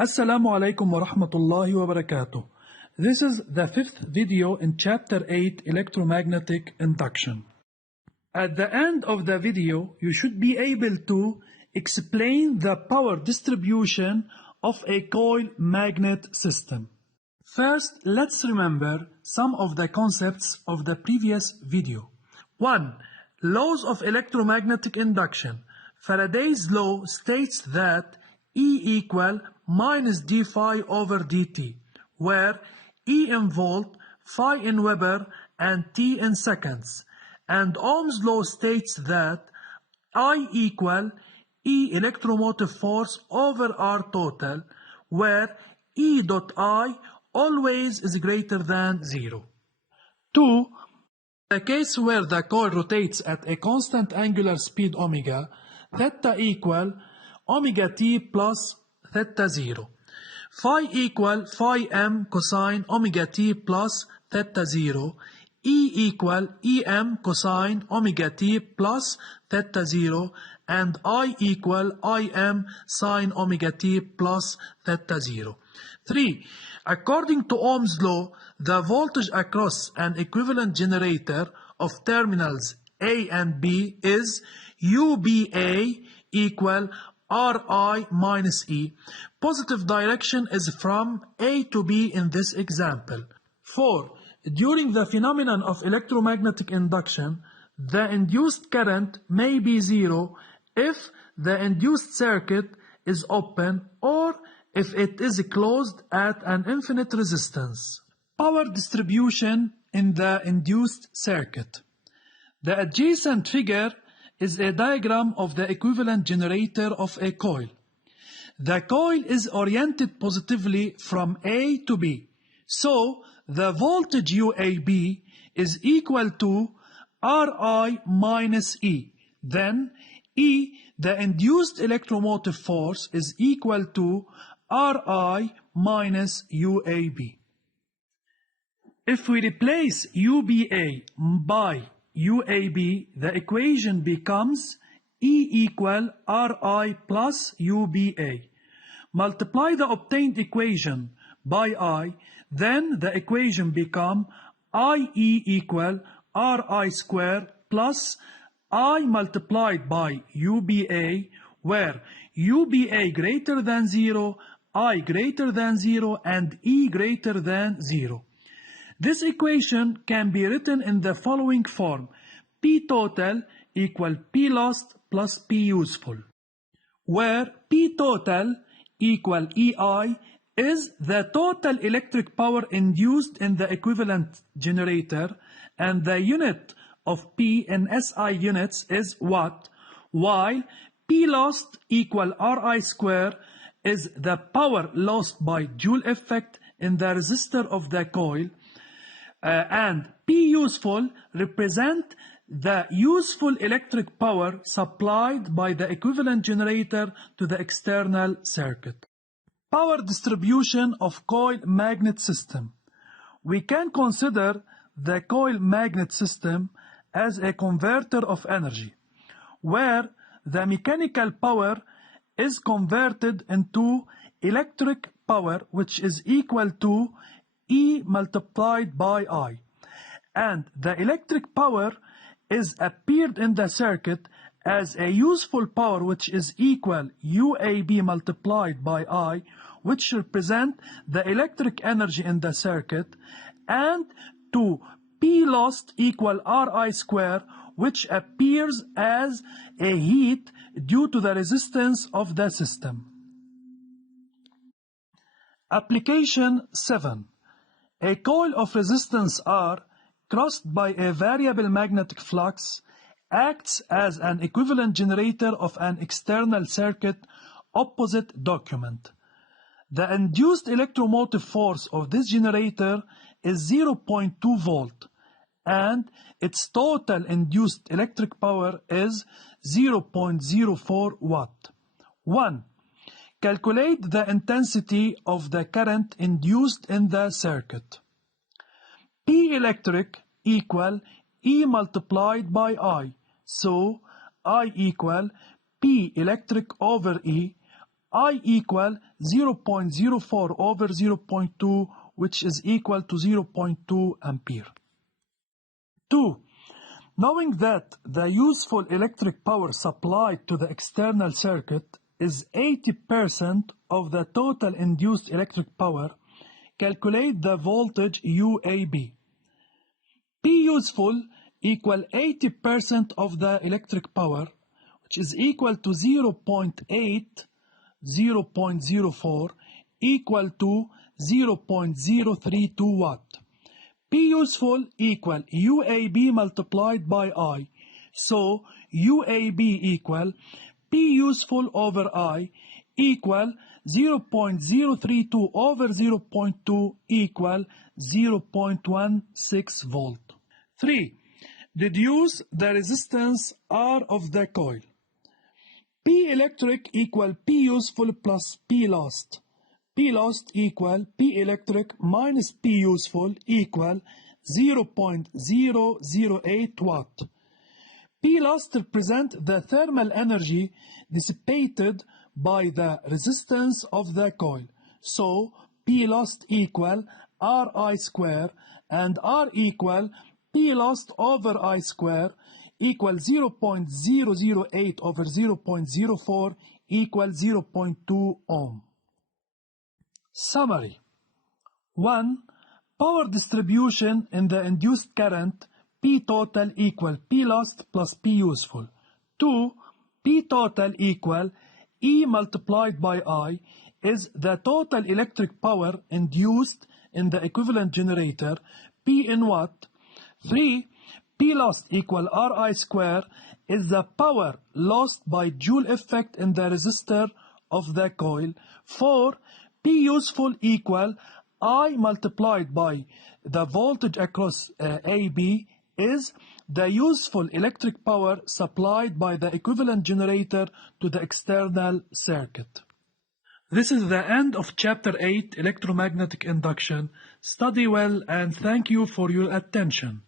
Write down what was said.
Assalamu alaikum wa rahmatullahi wa barakatuh. This is the fifth video in Chapter 8 Electromagnetic Induction. At the end of the video, you should be able to explain the power distribution of a coil magnet system. First, let's remember some of the concepts of the previous video. 1. Laws of electromagnetic induction. Faraday's law states that E equal minus d phi over dt, where E in volt, phi in Weber, and t in seconds. And Ohm's law states that I equal E electromotive force over R total, where E dot I always is greater than 0. 2. The case where the coil rotates at a constant angular speed omega, theta equal omega t plus theta 0. Phi equal phi m cosine omega t plus theta 0. E equal em cosine omega t plus theta 0. And I equal im sine omega t plus theta 0. 3. According to Ohm's law, the voltage across an equivalent generator of terminals A and B is UBA equal Ri minus E. Positive direction is from A to B in this example. 4. During the phenomenon of electromagnetic induction, the induced current may be zero if the induced circuit is open or if it is closed at an infinite resistance. Power distribution in the induced circuit. The adjacent figure is a diagram of the equivalent generator of a coil. The coil is oriented positively from A to B, so the voltage UAB is equal to Ri minus E. Then E, the induced electromotive force, is equal to Ri minus UAB. If we replace UBA by UAB, the equation becomes E equal Ri plus UBA. Multiply the obtained equation by I, then the equation becomes IE equal Ri square plus I multiplied by UBA, where UBA greater than 0, I greater than 0, and E greater than 0. This equation can be written in the following form: P total equal P lost plus P useful, where P total equal EI is the total electric power induced in the equivalent generator, and the unit of P in SI units is watt, while P lost equal Ri square is the power lost by Joule effect in the resistor of the coil, and P useful represent the useful electric power supplied by the equivalent generator to the external circuit. Power distribution of coil magnet system. We can consider the coil magnet system as a converter of energy, where the mechanical power is converted into electric power, which is equal to E multiplied by I, and the electric power is appeared in the circuit as a useful power, which is equal UAB multiplied by I, which represent the electric energy in the circuit, and to P lost equal Ri square, which appears as a heat due to the resistance of the system. Application 7. A coil of resistance R crossed by a variable magnetic flux acts as an equivalent generator of an external circuit opposite document. The induced electromotive force of this generator is 0.2 volt, and its total induced electric power is 0.04 watt. 1. Calculate the intensity of the current induced in the circuit. P electric equal E multiplied by I, so I equal P electric over E. I equal 0.04 over 0.2, which is equal to 0.2 ampere. 2. Knowing that the useful electric power supplied to the external circuit is 80% of the total induced electric power, calculate the voltage UAB. P useful equal 80% of the electric power, which is equal to 0.8, 0.04, equal to 0.032 watt. P useful equal UAB multiplied by I. So UAB equal P useful over I equal 0.032 over 0.2 equal 0.16 volt. 3. Deduce the resistance R of the coil. P electric equal P useful plus P lost. P lost equal P electric minus P useful equal 0.008 watt. P lost represents the thermal energy dissipated by the resistance of the coil. So P lost equal Ri square and R equal P lost over I square equal 0.008 over 0.04 equal 0.2 ohm. Summary. 1. Power distribution in the induced current P total equal P lost plus P useful. 2. P total equal E multiplied by I is the total electric power induced in the equivalent generator P in watt. 3. P lost equal Ri square is the power lost by Joule effect in the resistor of the coil. 4. P useful equal I multiplied by the voltage across AB is the useful electric power supplied by the equivalent generator to the external circuit. This is the end of Chapter 8, Electromagnetic Induction. Study well and thank you for your attention.